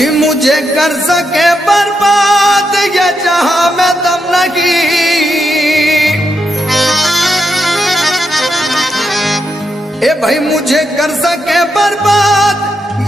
कि मुझे कर सके बर्बाद ये जहां में दम नहीं। ए भाई मुझे कर सके बर्बाद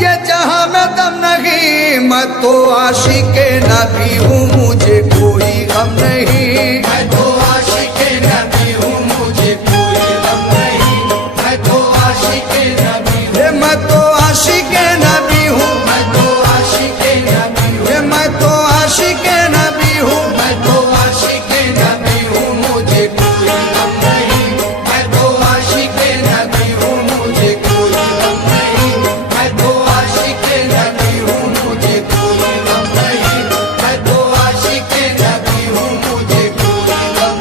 ये जहां में दम नहीं। मैं तो आशिक़े नबी हूँ मुझे कोई गम नहीं। मैं तो आशिक़े नबी हूँ मुझे कोई गम नहीं। मैं तो आशिक़े नबी हूँ। मैं तो आशिक़े नबी हूँ। मैं तो आशिक़े नबी हूँ। मैं तो आशिक़े नबी हूँ। मैं तो आशिक़े नबी हूँ मुझे कोई गम नहीं। मैं तो आशिक़े नबी हूँ मुझे कोई गम नहीं। मैं तो आशिक़े नबी हूँ मुझे कोई गम नहीं। मैं तो आशिक़े नबी हूँ मुझे कोई गम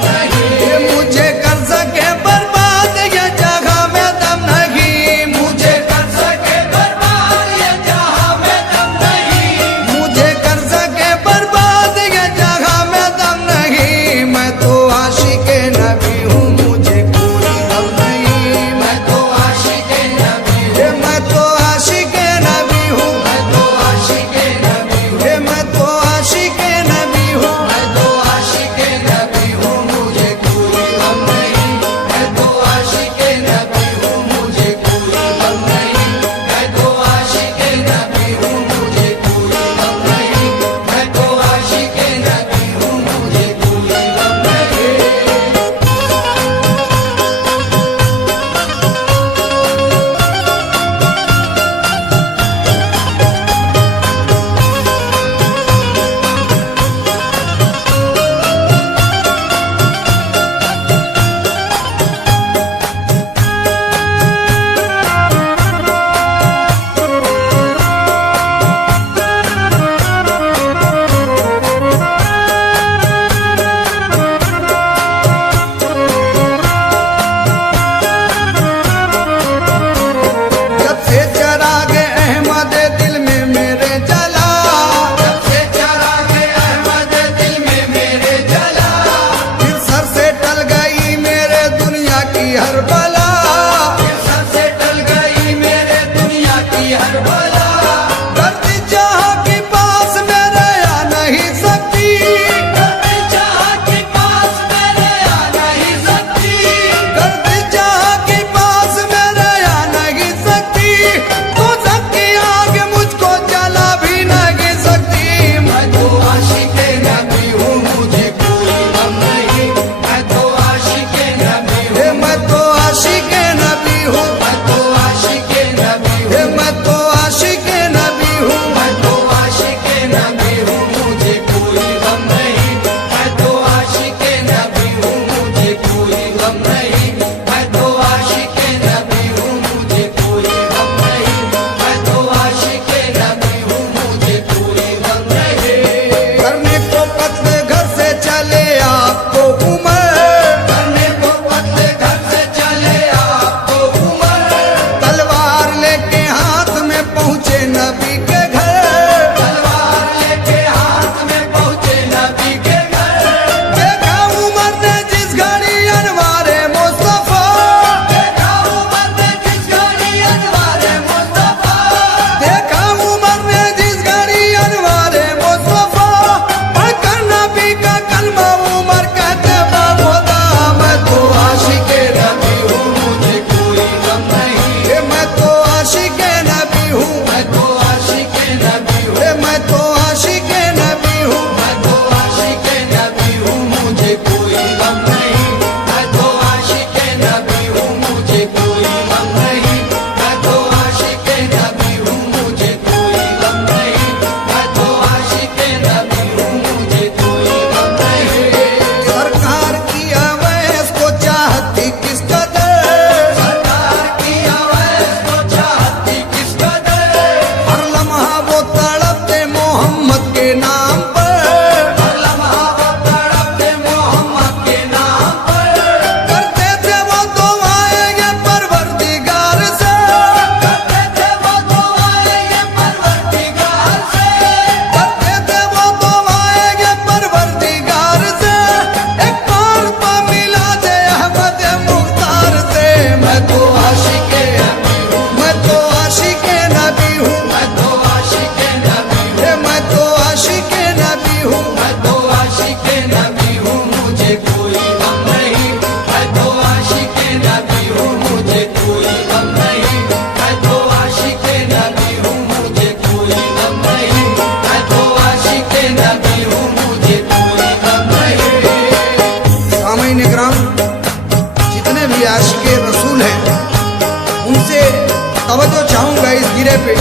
तवज्जो चाहूंगा इस गिरे पे।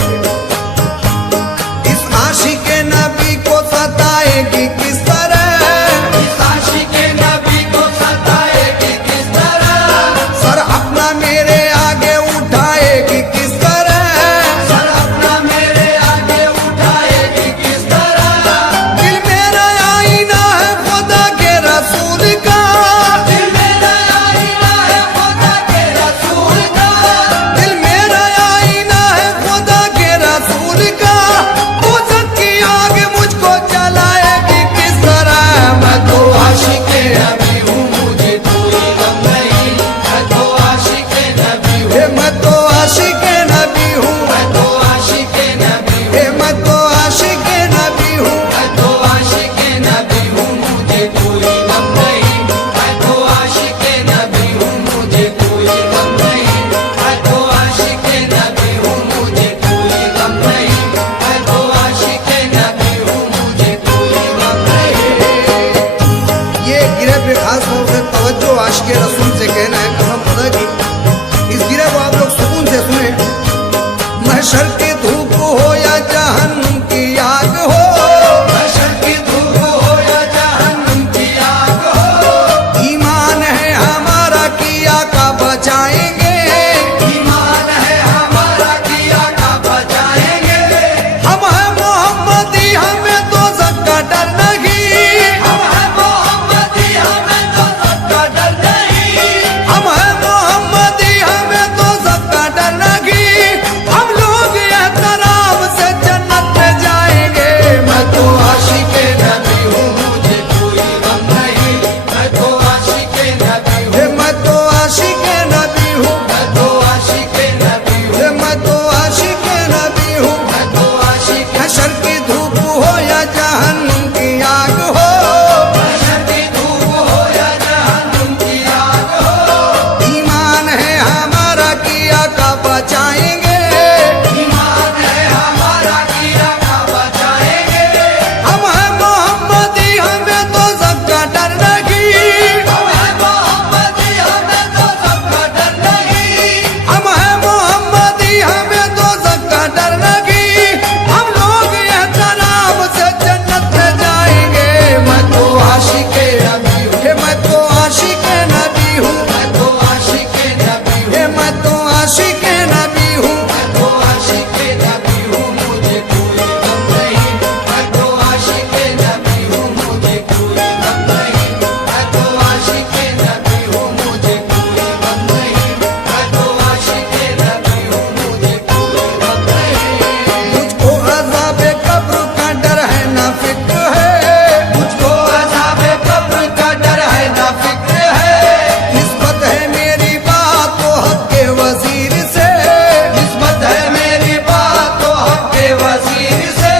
इस आशिक नबी को सताएगी किस तरह, इस आशिक नबी को सताएगी किस तरह, सर अपना मेरे आगे उठाएगी किस तरह, सर अपना मेरे आगे उठाएगी किस तरह, दिल मेरा आईना है खुदा के रसूल का, दिल मेरा आईना है खुदा के रसूल का, दिल मेरा आईना है खुदा के रसूल का, दोज़ख की आग मुझको जलाएगी किस तरह। मैं तो आशिक नबी हूँ मुझे कोई गम नहीं, मैं तो आशिक नबी हूँ, मैं तो आशिक नबी हूँ, मैं तो आशिक नबी हूँ, मैं तो आशिक नबी हूँ। मैं तो आशिक नबी हूँ मुझे कोई गम नहीं, मैं तो आशिक नबी हूँ मुझे कोई गम नहीं, मैं तो आशिक नबी हूँ मुझे कोई गम नहीं, मैं तो आशिक नबी हूँ मुझे कोई गम नहीं। ये गिरे पे खास तौर से तवज्जो आशिक रसूल से कहना है, कसम खुदा की इस गिरे को आप लोग सुकून से सुने। महशर की धूप हो या जहन्नुम की आग हो, महशर की धूप हो या जहन्नुम की आग हो, ईमान है हमारा किया का बचाएंगे, ईमान है हमारा किया का बचाएंगे, हम है मोहम्मदी हमें दोज़ख का डर नहीं, हम है मोहम्मदी हमें तो सबका डर नहीं, हम है मोहम्मदी हमें दोज़ख का डर नहीं, हम लोग एहतराम से जन्नत में जाएंगे। मैं तो आशिक नबी हूँ मुझे कोई गम नहीं, मैं तो आशिक नबी हूँ, मैं तो आशिक नबी हूँ, मैं तो आशिक नबी हूँ, मैं तो आशिक नबी हूँ। मैं तो आशिक हशर की धूप हो या जहन्नुम की आग हो, महशर की धूप हो या जहन्नुम की आग हो, ईमान है हमारा किया का बचाएंगे, ईमान है हमारा किया का बचाएंगे, हम है मोहम्मदी हमें दोज़ख का डर नहीं, हम है मोहम्मदी हमें तो सबका डर नहीं, हम है मोहम्मदी हमें दोज़ख का डर नहीं, हम लोग एहतराम से जन्नत में जाएंगे। मैं तो आशिक नबी हूँ, मैं तो आशिक नबी हूँ, मैं तो आशिक नबी हूँ, मैं तो आशिक नबी हूँ। मैं तो आशिक नबी हूँ मुझे कोई गम नहीं, मैं तो आशिक नबी हूँ मुझे कोई गम नहीं, मैं तो आशिक नबी हूँ मुझे कोई गम नहीं, मैं तो आशिक नबी हूँ मुझे कोई गम नहीं। मुझको अज़ाबे कब्र का डर है ना फिक्र है, मुझको अज़ाबे कब्र का डर है ना फिक्र है, निस्बत है मेरी बात तो हक के वजीर से, निस्बत है मेरी बात तो हक के वजीर से,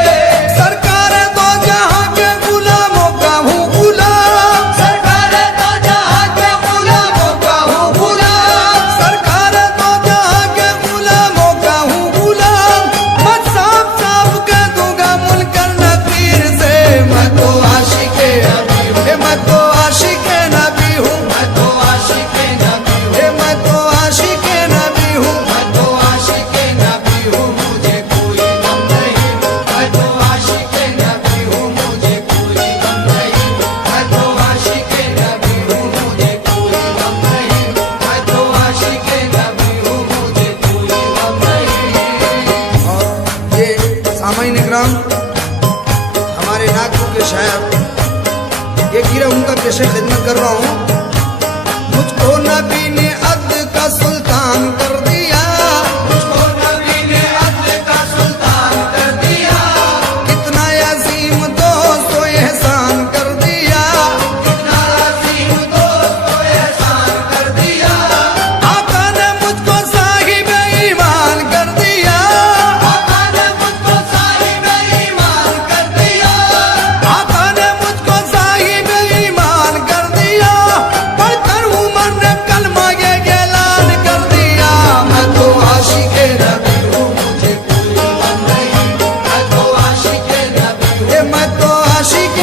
सरकार दो जहां के गुलामों का हूँ गुलाम, सरकार तो जहाँ के गुलामों का हूँ गुलाम, सरकार दो जहां के गुलामों का हूँ गुलाम, मैं साफ साफ कह दूंगा मुनकर नकीर से। मैं तो आशिक नबी हूँ, मैं तो आशिक नबी हूँ, मैं तो आशिक नबी हूँ, मैं तो आशिक नबी हूँ। मैं तो आशिक नबी हूँ मुझे कोई गम नहीं, मैं तो आशिक नबी हूँ मुझे कोई गम नहीं, मैं तो आशिक नबी हूँ मुझे कोई गम नहीं, मैं तो आशिक नबी हूँ मुझे कोई गम नहीं। और ये सामाइन इकराम हमारे नागपुर के शायर ये गिरा उनका पेशे खिदमत कर रहा हूँ। मुझको नबी ने अद का सुल्तान कर दिया, मुझको नबी ने अदल का सुल्तान कर दिया, कितना अजीम दोस्त को एहसान कर दिया, कितना अजीम दोस्त को एहसान कर दिया, आका ने मुझको साहिब ईमान कर दिया, आका ने मुझको साहिब ईमान कर दिया, आका ने मुझको साहिब ईमान कर दिया, पढ़कर उमर ने कलमा ये ऐलान कर दिया। मैं तो आशिक नबी हूँ मुझे कोई गम नहीं, मैं तो आशिक नबी हूँ, मैं तो आशिक